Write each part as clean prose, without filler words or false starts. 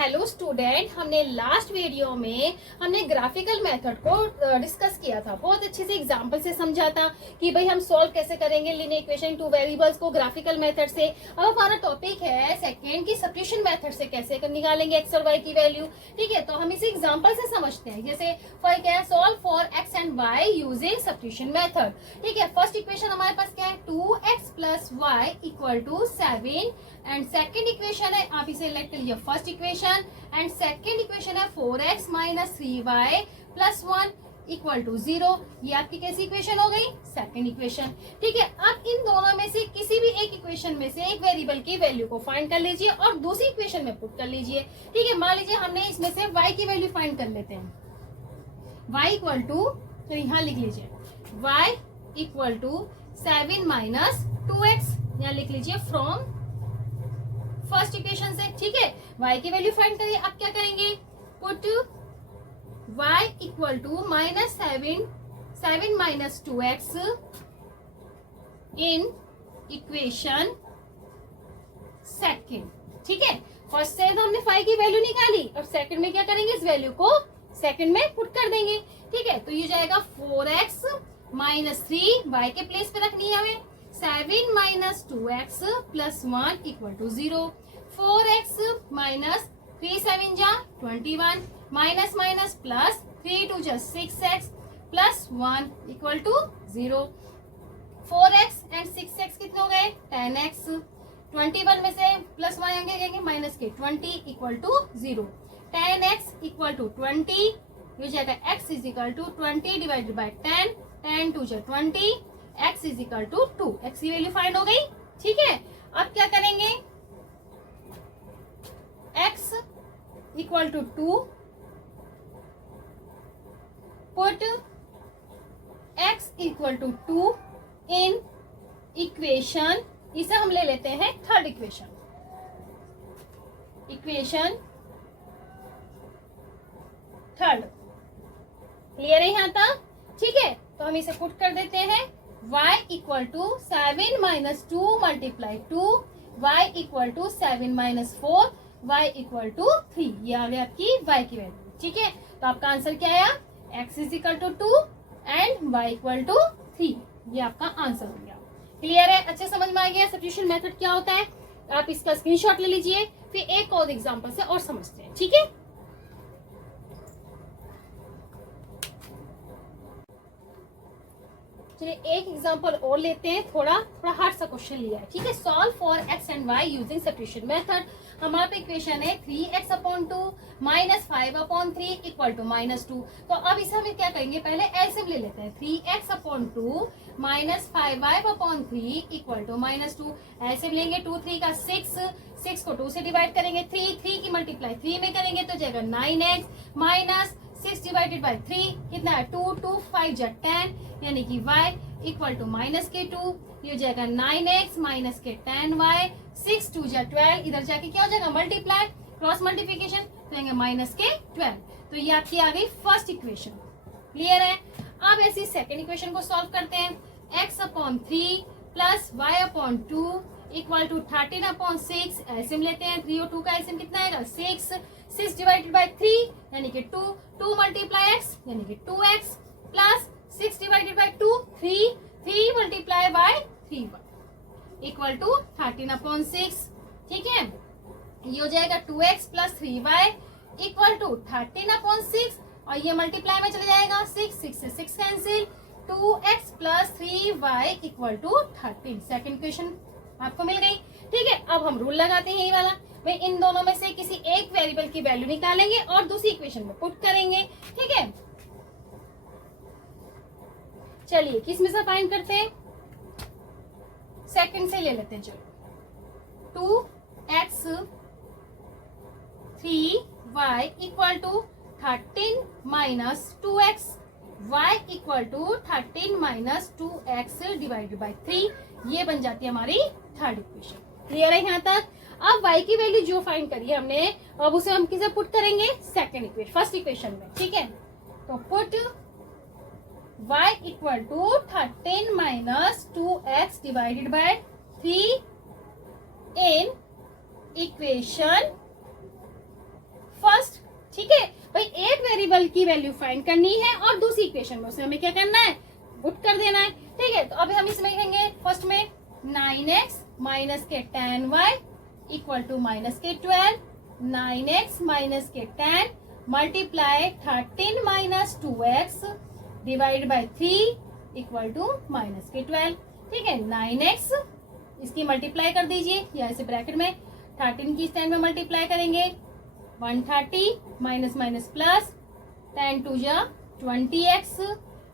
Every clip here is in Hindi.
हेलो स्टूडेंट, हमने लास्ट वीडियो में हमने ग्राफिकल मेथड को डिस्कस किया था। बहुत अच्छे से एग्जांपल से समझा था कि भाई हम सॉल्व कैसे करेंगे लीनियर इक्वेशन टू वेरिएबल्स को ग्राफिकल मेथड से। अब हमारा टॉपिक है सेकंड की सब्स्टिट्यूशन मेथड से कैसे निकालेंगे एक्स और वाई की वैल्यू। ठीक है, तो हम इसे एग्जाम्पल से समझते हैं। जैसे क्या है, solve for X and Y using substitution method. ठीक है, फर्स्ट इक्वेशन हमारे पास क्या है, 2x + y = 7 and second equation है, आप इसे लेट लीजिए first equation, and second equation है 4x - 3y + 1 = 0। ये आपकी कैसी इक्वेशन हो गई, सेकेंड इक्वेशन। ठीक है, अब इन दोनों में से किसी भी एक इक्वेशन में से एक वेरिएबल की वैल्यू को फाइंड कर लीजिए और दूसरी इक्वेशन में पुट कर लीजिए। ठीक है, मान लीजिए हमने इसमें से y की वैल्यू फाइंड कर लेते हैं। y = तो यहाँ लिख लीजिए y = 7 - 2x, यहाँ लिख लीजिए फ्रॉम फर्स्ट इक्वेशन से। ठीक है, y की वैल्यू फाइंड करिए। अब क्या करेंगे, put y = -7 - 2x in equation second. ठीक है, फर्स्ट से तो हमने y की वैल्यू निकाली और सेकंड में क्या करेंगे, इस वैल्यू को सेकंड में पुट कर देंगे। ठीक है, तो ये जाएगा 4x - 3, y के प्लेस पे रखनी है हमें, 7 - 2x + 1 = 0। 4x - 3 7 जा 21, माइनस माइनस प्लस 3 2 जा 6x + 1 = 0। 4x एंड 6x कितने हो गए, 10x। 21 में से प्लस 1 आएंगे माइनस के 20 = 0। 10x = 20, ये जाएगा x = 20 / 10, 10 2 जा 20, x = 2। x की वैल्यू फाइंड हो गई। ठीक है, अब क्या करेंगे, x = 2, put x = 2 in equation, इसे हम ले लेते हैं थर्ड इक्वेशन थर्ड। क्लियर है यहाँ तक। ठीक है, तो हम इसे पुट कर देते हैं। y = 7 - 2 × 2, y = 7 - 4, y = 3। ये आ गया आपकी y की वैल्यू। ठीक है, तो आपका आंसर क्या आया, x = 2 एंड y = 3। ये आपका आंसर हो गया। क्लियर है, अच्छे समझ में आ गया सब्स्टिट्यूशन मेथड क्या होता है। आप इसका स्क्रीनशॉट ले लीजिए, फिर एक और एग्जांपल से और समझते हैं। ठीक है, चलिए एक एग्जांपल और लेते हैं। थोड़ा हार्ड सा क्वेश्चन लिया है। ठीक है, solve for X and Y using substitution method. हमारे पे इक्वेशन है 3x/2 - 5/3 = -2। तो अब इसे हम क्या करेंगे, पहले एलसीएम ले लेते हैं। 3x/2 - 5y/3 = -2। एलसीएम लेंगे 2 3 का 6 को 2 से डिवाइड करेंगे, 3 की मल्टीप्लाई 3 में करेंगे तो जाएगा 9x माइनस 6 / 3 कितना है, 2 2 5 जा 10, यानी कि y = -2। ये हो जाएगा 9x - 10y, 6 2 जा 12, इधर जाके क्या हो जाएगा, मल्टीप्लाई क्रॉस मल्टीप्लीकेशन जाएंगे -12। तो ये आपकी आ गई फर्स्ट इक्वेशन। क्लियर है। अब ऐसी सेकेंड इक्वेशन को सॉल्व करते हैं। x/3 + y/2 = 13/6। एलसीएम लेते हैं, 3 और 2 का एलसीएम कितना आएगा, 6 / 3 यानी कि 2 × x यानी कि 2x प्लस 6 / 2 3 × 3y = 13/6। ठीक है, ये हो जाएगा 2x + 3y = 13/6 और ये मल्टीप्लाई में चले जाएगा, 6 से 6 cancel, 2x + 3y = 13। Second equation आपको मिल गई। ठीक है, अब हम रूल लगाते हैं यही वाला, भाई इन दोनों में से किसी एक वेरिएबल की वैल्यू निकालेंगे और दूसरी इक्वेशन में पुट करेंगे। ठीक है, चलिए किस में से फाइंड करते हैं, सेकंड से ले लेते हैं। चलो 2x 3y = 13 - 2x, y = 13 - 2x / 3। ये बन जाती है हमारी थर्ड इक्वेशन। क्लियर है यहाँ तक। अब y की वैल्यू जो फाइंड करी है हमने, अब उसे हम किसे पुट करेंगे, सेकंड इक्वेशन फर्स्ट इक्वेशन में। ठीक है, तो पुट y = 13 - 2x / 3 इन इक्वेशन फर्स्ट, ठीक है भाई। एक वेरिएबल की वैल्यू फाइंड करनी है और दूसरी इक्वेशन में उसे हमें क्या करना है, पुट कर देना है, ठीक है। तो अभी हम इसमें लिखेंगे फर्स्ट में 9x माइनस के tan y equal to minus के 12, 9x माइनस के 10 multiply 13 minus 2x divide by 3 equal to minus के 12, ठीक है। 9x इसकी मल्टीप्लाई कर दीजिए, या इसे ब्रैकेट में 13 की स्टैंड में मल्टीप्लाई करेंगे, 130 माइनस माइनस प्लस 10 टू जा 20x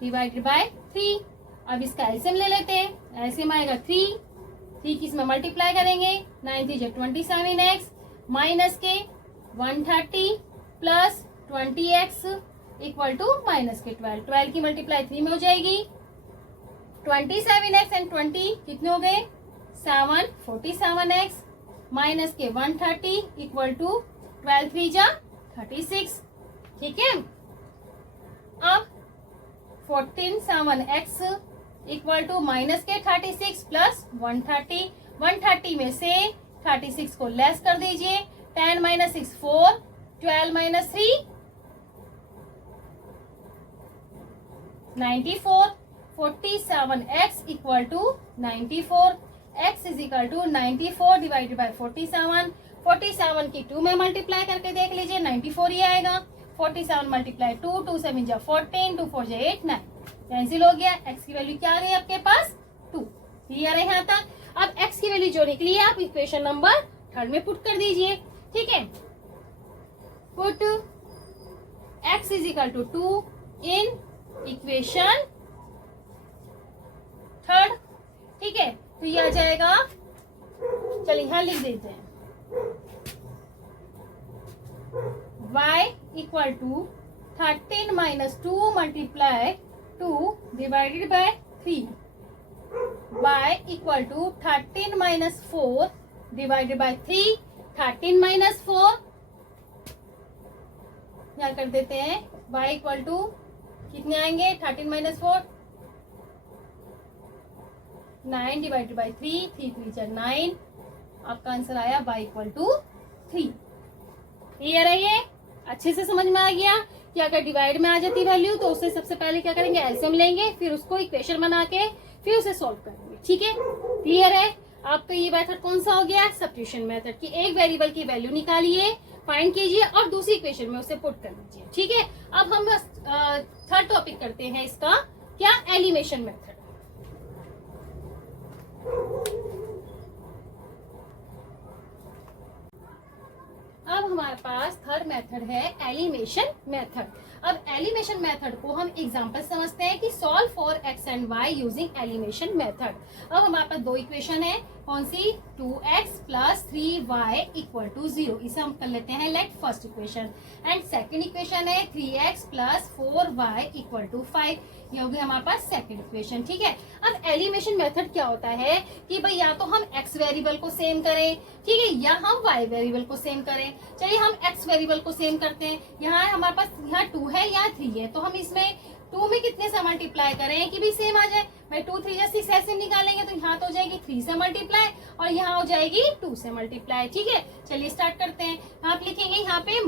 डिवाइडेड बाय 3। अब इसका एलसीएम ले लेते हैं, एलसीएम आएगा 3 की इसमें मल्टीप्लाई करेंगे, 9 3 जा 27x माइनस के 130 plus 20x equal to minus के 12 की मल्टीप्लाई 3 में हो जाएगी, 27x एंड 20 कितने हो गए 7, 47x माइनस के 130 इक्वल टू 12 3 जा 36, ठीक है। अब 14 7x इक्वल टू माइनस के 36 प्लस 130 में से 36 को लेस कर दीजिए, 10 minus 6 4, 12 minus 3 94, 47x equal to 94, x is equal to 94 divided by 47 की 2 में मल्टीप्लाई करके देख लीजिए, 94 ही आएगा। 47 मल्टीप्लाई 2 7 जा 14, 2 4 जा 8 9 कैंसिल हो गया। x की वैल्यू क्या आ गई आपके पास 2, क्लियर है यहाँ तक। अब x की वैल्यू जो निकली है आप इक्वेशन नंबर 3 में पुट कर दीजिए, ठीक है। Put x is equal to 2 in equation 3, ठीक है। तो ये आ जाएगा, चलिए यहाँ लिख देते हैं, y equal to 13 minus 2 multiply 2 divided by 3, y equal to 13 minus 4 divided by 3, 13 minus 4 क्या कर देते हैं, y इक्वल टू कितने आएंगे 13 माइनस 4 9 डिवाइडेड बाई 3, 3 3 जा 9, आपका आंसर आया y इक्वल टू 3। क्लियर है, ये अच्छे से समझ में आ गया कि अगर डिवाइड में आ जाती वैल्यू तो उससे सबसे पहले क्या करेंगे, एलसीएम लेंगे, फिर उसको इक्वेशन बना के फिर उसे सॉल्व करेंगे, ठीक है। क्लियर है। आपका ये मेथड कौन सा हो गया, सब्स्टिट्यूशन मेथड, की एक वेरिएबल की वैल्यू निकालिए, फाइंड कीजिए और दूसरी इक्वेशन में उसे पुट कर दीजिए, ठीक है। अब हम थर्ड टॉपिक करते हैं, इसका क्या, एलिमिनेशन मेथड। अब हमारे पास थर्ड मेथड है एलिमिनेशन मेथड। अब एलिमिनेशन मेथड को हम एग्जांपल समझते हैं कि solve for x and y using elimination method. अब हमारे पास दो इक्वेशन है, कौन सी, 2x plus 3y equal to 0, इसे हम कर लेते हैं let first equation. And second equation है 3x plus 4y equal to 5, ये होगी हमारे पास सेकंड इक्वेशन, ठीक है। अब एलिमिनेशन मेथड क्या होता है कि भाई या तो हम x वेरिएबल को सेम करें, ठीक है, या हम y वेरिएबल को सेम करें। चलिए हम x वेरिएबल को सेम करते हैं, यहाँ हमारे पास यहाँ 2 है, यहाँ 3 है, तो हम इसमें 2 में कितने से मल्टीप्लाई करें कि भी सेम आ जाए, भाई 2 3 जा 6 ऐसे निकालेंगे तो यहाँ तो हो जाएगी 3 से मल्टीप्लाई और यहाँ हो जाएगी 2 से मल्टीप्लाई, ठीक है। चलिए स्टार्ट करते हैं। आप लिखेंगे यहाँ पे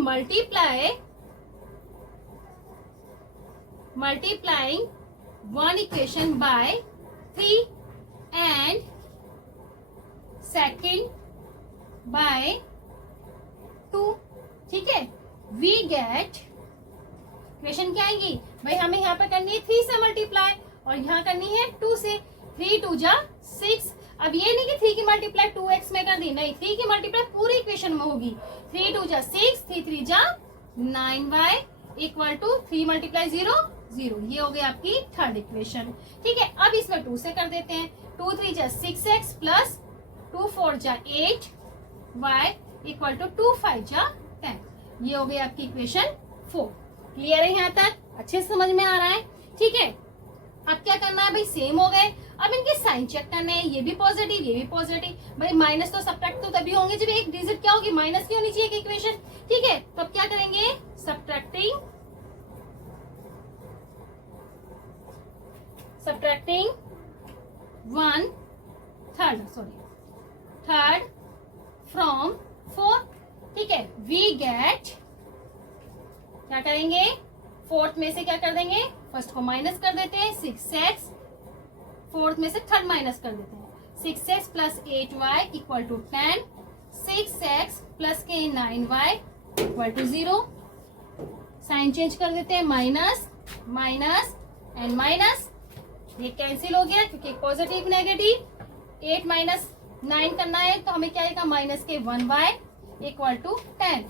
multiplying one equation by 3 and second by 2, ठीक है। वी गेट, इक्वेशन क्या आएगी भाई, हमें यहाँ पे करनी है 3 से मल्टीप्लाई और यहाँ करनी है 2 से, 3 2 जा 6। अब ये नहीं कि 3 की मल्टीप्लाई 2x में कर दी, नहीं, 3 की मल्टीप्लाई पूरी इक्वेशन में होगी, 3 2 जा 6, 3 3 जा 9y इक्वल टू 3 मल्टीप्लाई 0 0, ये हो गई आपकी थर्ड इक्वेशन, ठीक है। अब इसमें 2 से कर देते हैं, 2 3 जा 6x प्लस 2 4 जा 8y इक्वल टू 2 5 जा 10, ये हो गई आपकी इक्वेशन 4। क्लियर है यहाँ तक, अच्छे से समझ में आ रहा है, ठीक है। अब क्या करना है भाई, सेम हो गए, अब इनके साइन चेक करने हैं, ये भी पॉजिटिव ये भी पॉजिटिव, भाई माइनस तो सब्ट्रैक्ट तो तभी होंगे जब एक डिजिट क्या होगी, माइनस की होनी चाहिए इक्वेशन, ठीक है। तो अब क्या करेंगे, सब्ट्रैक्टिंग 1/3 फ्रॉम 4, ठीक है। वी गेट क्या करेंगे, फोर्थ में से क्या कर देंगे, फर्स्ट को माइनस कर देते हैं 6x, फोर्थ में से थर्ड माइनस कर देते हैं 6x plus 8y equal to 10, 6x plus के 9y equal to 0। Sign change कर देते हैं, माइनस माइनस एंड माइनस, ये कैंसिल हो गया क्योंकि पॉजिटिव नेगेटिव। 8 माइनस 9 करना है तो हमें क्या आएगा, माइनस के 1y equal to 10,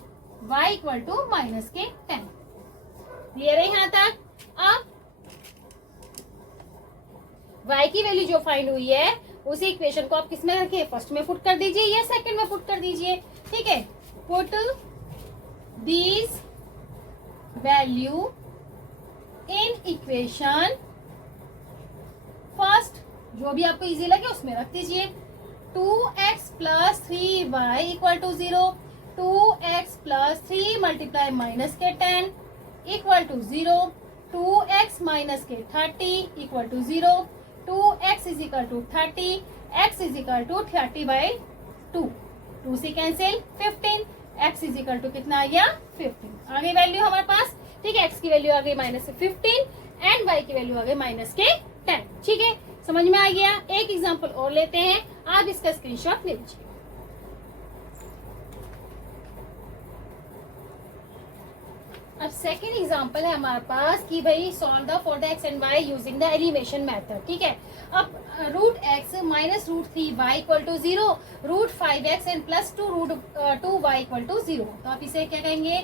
y equal to minus के 10। क्लियर है यहाँ तक। अब y की वैल्यू जो फाइंड हुई है उसी इक्वेशन को आप किस में रखिए, फर्स्ट में पुट कर दीजिए या सेकंड में पुट कर दीजिए। ठीक है, put these value in equation first, जो भी आपको इजी लगे उसमें रख दीजिए। 2x plus 3y equal to 0, 2x plus 3 multiply minus के 10 इक्वल टू 0, 2x माइनस के 30 equal to 0, 2x is equal to 30, x is equal to 30 by 2, 2 से cancel 15, x is equal to कितना आ गया 15। आ गई वैल्यू हमारे पास। ठीक है, x की वैल्यू आ गई माइनस के 15 एंड y की वैल्यू आ गई माइनस के 10। ठीक है, समझ में आ गया। एक एग्जांपल और लेते हैं, आप इसका स्क्रीनशॉट ले लीजिए। अब सेकेंड एग्जांपल है हमारे पास कि भाई solve the for the X and Y using the elimination method. ठीक है, अब root X minus root 3y equal to 0, root 5x and plus 2y equal to 0। तो आप इसे क्या कहेंगे,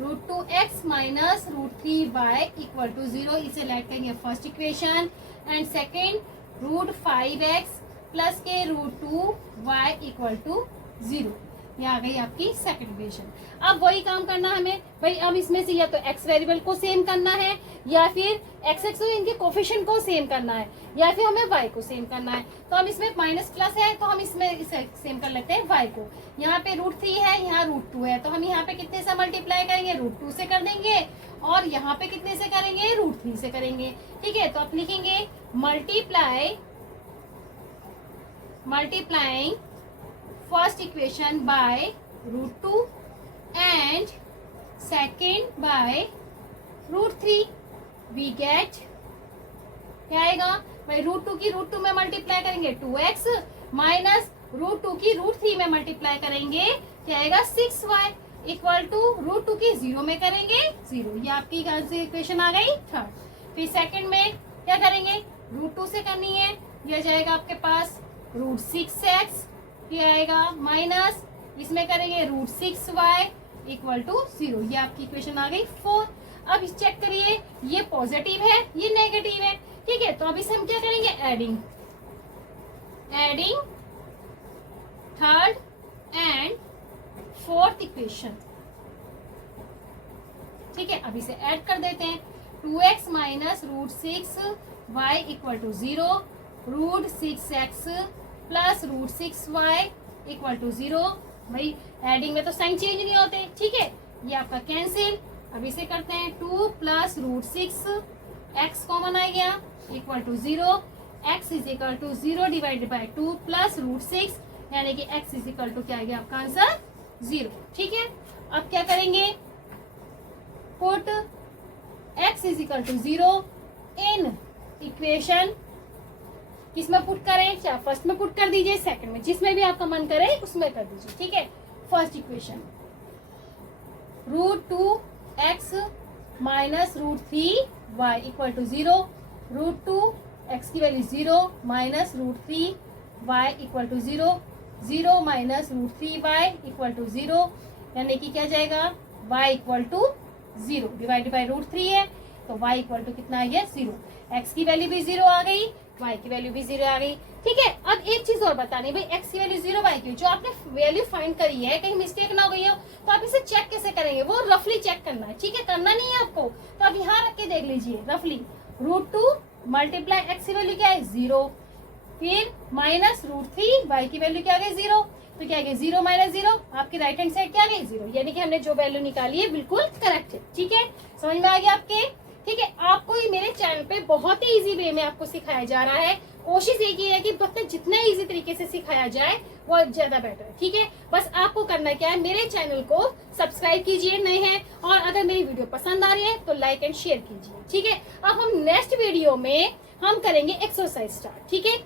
root 2x minus root 3y equal to 0, इसे लेट करेंगे first equation. And second root 5x plus के रूट 2y इक्वल टू 0, ये आ गई आपकी सेकंड इक्वेशन। अब वही काम करना हमें भाई, अब इसमें से या तो x वेरिएबल को सेम करना है या फिर x इनके कोफिशिएंट को सेम करना है या फिर हमें y को सेम करना है। तो हम इसमें माइनस प्लस है तो हम इसमें इसे सेम कर लेते हैं y को। यहाँ पे रूट 3 है, यहाँ रूट 2 है, तो हम यहाँ पे कितने से मल्टीप्लाई करेंगे, रूट 2 से कर देंगे और यहाँ पे कितने से करेंगे, रूट 3 से करेंगे। ठीक है, तो आप लिखेंगे multiplying first equation by root 2 and second by root 3, we get क्या आएगा भाई, रूट 2 की रूट 2 में मल्टीप्लाई करेंगे 2x माइनस रूट 2 की रूट 3 में मल्टीप्लाई करेंगे क्या आएगा 6y इक्वल टू रूट 2 की 0 में करेंगे 0। ये आपकी इक्वेशन आ गई थर्ड। फिर सेकंड में क्या करेंगे, रूट 2 से करनी है, यह जाएगा आपके पास रूट 6x, ये आएगा माइनस इसमें करेंगे रूट 6y इक्वल टू 0। ये आपकी इक्वेशन आ गई 4। अब इस चेक करिए, ये पॉजिटिव है ये नेगेटिव है। ठीक है, तो अब इसे हम क्या करेंगे, adding third and fourth equation. ठीक है, अब इसे ऐड कर देते हैं, 2x minus root 6y equal to 0, root 6x plus root 6y equal to 0। भाई एडिंग में तो साइन चेंज नहीं होते। ठीक है, ये आपका कैंसिल। अब इसे करते हैं 2 प्लस रूट 6, x कॉमन आ गया equal to 0, x is equal to 0 divided by 2 plus root 6, यानी कि x इज इक्वल टू क्या आ गया आपका आंसर 0। ठीक है, अब क्या करेंगे, put x is equal to 0 in equation, किसमें पुट करें, चाहे फर्स्ट में पुट कर दीजिए, सेकंड में, जिसमें भी आपका मन करे उसमें कर दीजिए। ठीक है, first equation root 2x minus root 3y equal to 0, root 2x की value 0 minus root 3y equal to 0, 0 minus root 3y equal to 0, यानी कि क्या जाएगा y equal to 0 divided by root 3 है तो y इक्वल टू कितना आ गया 0। x की वैल्यू भी 0 आ गई, y की वैल्यू भी 0 आ गई। ठीक है, अब एक चीज और बतानी भाई, x की वैल्यू 0, y की जो आपने वैल्यू फाइंड करी है कहीं मिस्टेक ना हो गई हो तो आप इसे चेक कैसे करेंगे, वो रफली चेक करना है। ठीक है, करना नहीं है आपको, तो आप यहाँ रख के देख लीजिए रफली, रूट 2 मल्टीप्लाई x की वैल्यू क्या है 0, फिर माइनस रूट 3, y की वैल्यू क्या आ गई 0, तो क्या आ गया 0 माइनस 0, आपकी राइट हैंड साइड क्या आ गई 0, यानी कि हमने जो वैल्यू निकाली है बिल्कुल करेक्ट है। ठीक है, समझ में आ गया आपके। ठीक है, आपको ही मेरे चैनल पे बहुत ही इजी वे में आपको सिखाया जा रहा है, कोशिश एक ही है कि बच्चे जितना इजी तरीके से सिखाया जाए वो ज्यादा बेटर है, ठीक है। बस आपको करना क्या है, मेरे चैनल को सब्सक्राइब कीजिए नए हैं, और अगर मेरी वीडियो पसंद आ रही है तो लाइक एंड शेयर कीजिए, ठीक है। अब हम नेक्स्ट वीडियो में हम करेंगे एक्सरसाइज स्टार्ट, ठीक है।